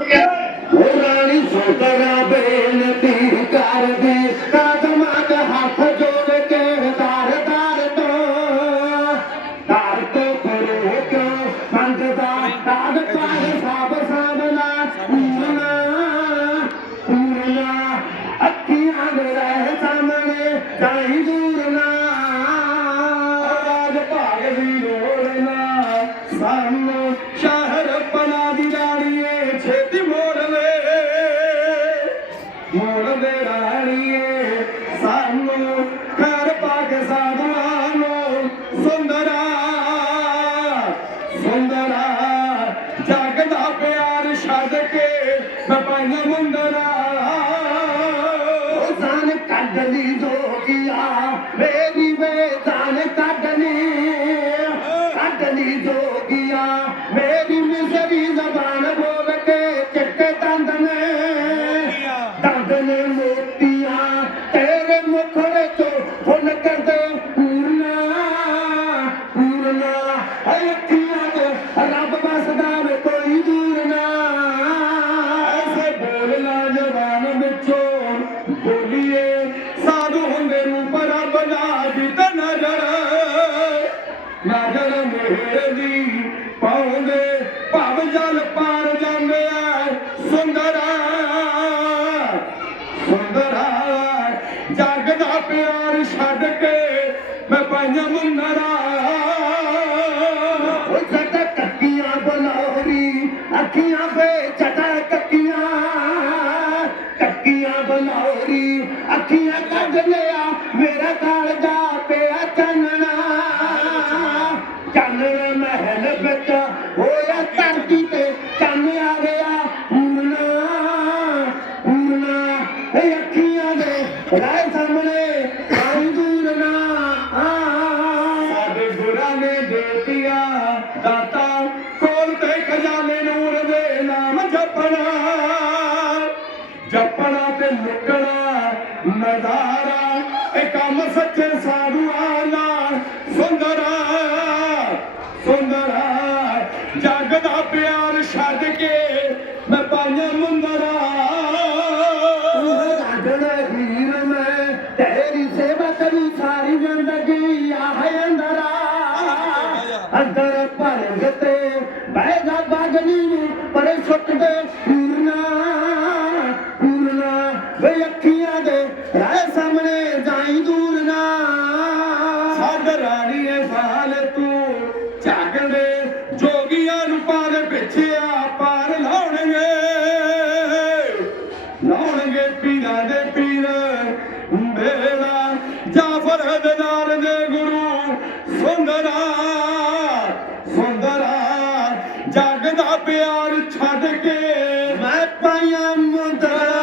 ਉਹ ਰਾਣੀ ਸੋਤਰਾ ਬੇਨਤੀ ਕਰਦੀ ਕਦਮਾਂ ਤੇ ਹੱਥ ਜੋੜ ਕੇ ਦਰ ਦਰ ਤੋਂ। ਦਰ ਤੋਂ ਕਰੇ ਕਿਉਂ? ਮੰਗਦਾ ਦਾਦ ਪਾਏ ਸਭ ਸਾਹਮਣਾ ਪੂਰਨਾ ਪੂਰਨਾ। ਅੱਖੀਆਂ ਦੇ ਰਹਿ ਸਾਹਮਣੇ ਜਾਈ ਦੂਰ ਨਾ ਜੋਗੀਆ ਮੇਰੀ ਵੇ ਜਾਨ ਕੱਢ ਲਈ ਮੇਰੀ ਮਿਸਰੀ ਜ਼ਬਾਨ ਬੋਲ ਕੇ ਚਿੱਟੇ ਦੰਦ ਨੇ ਦੰਦ ਨੇ ਮੋਤੀਆਂ, ਤੇਰੇ ਮੁਖੜੇ ਤੋਂ ਫੁੱਲ ਕਰਦੇ ਪੂਰਨਾ ਪੂਰਨਾ। ਹੈ ਨਜ਼ਰ ਮਿਹਰ ਦੀ ਪਾਉਂਦੇ, ਭਵ ਜਲ ਪਾਰ ਜਾਂਦੇ ਆ। ਸੁੰਦਰਾ ਸੁੰਦਰਾ ਜਗ ਦਾ ਪਿਆਰ ਛੱਡ ਕੇ ਮੈਂ ਪਾਈਆਂ ਮੁੰਦਰਾ ਉਹ ਜੱਟ ਕੱਕੀਆਂ ਬਲੌਰੀ ਅੱਖੀਆਂ ਵੇ ਜਟਾ ਕੱਕੀਆਂ ਕੱਕੀਆਂ ਬਲੌਰੀ ਅੱਖੀਆਂ ਕੱਢ ਲਿਆ, ਮੇਰਾ ਕਾਲਜਾ ਜਾ ਦੇ ਸਾਹਮਣੇ ਆਈ ਦੂਰ ਨਾ ਸਾਡੇ ਗੁਰਾਂ ਨੇ ਦੇਤੀਆ ਦਾਤਾ, ਕੋਲ ਤੇ ਖਜ਼ਾਨੇ ਨੂਰ ਦੇ ਨਾਮ ਜਪਣਾ। ਜਪਣਾ ਤੇ ਮੁਕਣਾ ਨਜ਼ਾਰਾ ਇਹ ਕੰਮ ਸੱਚੇ ਸਾਧੂਆਂ ਨਾਲ ਸੁੰਦਰਾ ਸੁੰਦਰਾ ਜਗ ਦਾ ਪਿਆ ਅੰਦਰ ਭਰ ਤੇ ਬੈਗਾ ਬਾਗਨੀ ਨੂੰ ਪਰੇ ਸੁੱਟ ਦੇ ਪੂਰਨਾ ਪੂਰਨਾ, ਵੇ ਅੱਖੀਆਂ ਦੇ ਰਾਹ ਸਾਹਮਣੇ ਜਾਈ ਦੂਰ ਨਾ। ਸਾਡ ਰਾਣੀਏ ਸਾਲ ਤੂੰ ਝਾਗਦੇ ਜੋਗੀਆਂ ਨੂੰ ਪਾਦੇ ਪਿੱਛੇ ਆ, ਪਾਰ ਲਾਉਣਗੇ। ਪਿਆਰ ਛੱਡ ਕੇ ਮੈਂ ਪਾਇਆ ਮੁੰਦਰਾ